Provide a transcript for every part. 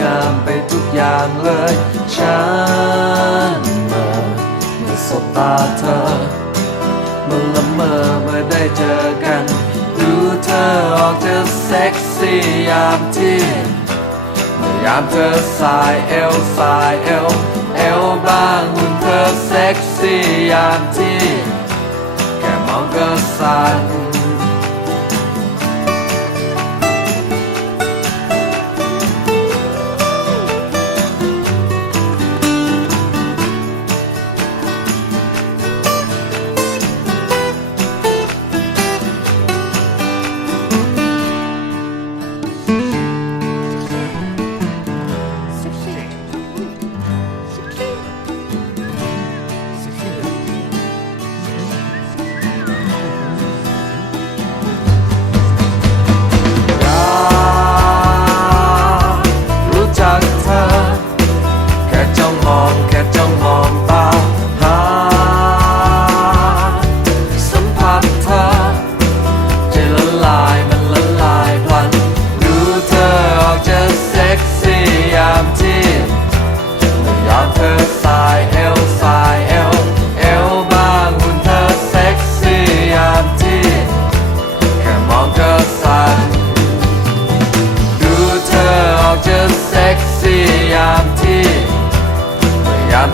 งามไปทุกอย่างเลยฉันเมื่อเมื่อสบตาเธอเมื่อละเมอเมื่อได้เจอกัน ดูเธอออกจะเซ็กซี่ยามที่เมื่อยามเธอสายเอวสายเอวเอวบางหุ่นเธอเซ็กซี่ยามที่แค่มองก็สั่น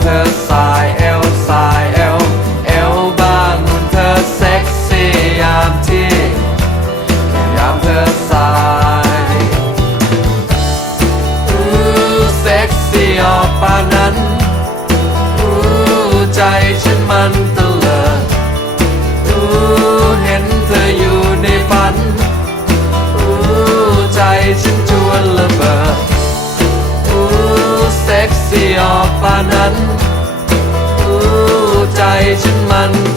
เธอสายเอวสายเอวเอวบางหุ่นเธอเซ็กซี่ยามที่ยามเธอสายอู้เซ็กซี่ออกปานนั้นอู้ใจฉันมันเตลิดอู้เห็นเธออยู่ในฝันอู้ใจฉันชวนระเบิดอู้เซ็กซี่ออกปานนั้น ฉันมัน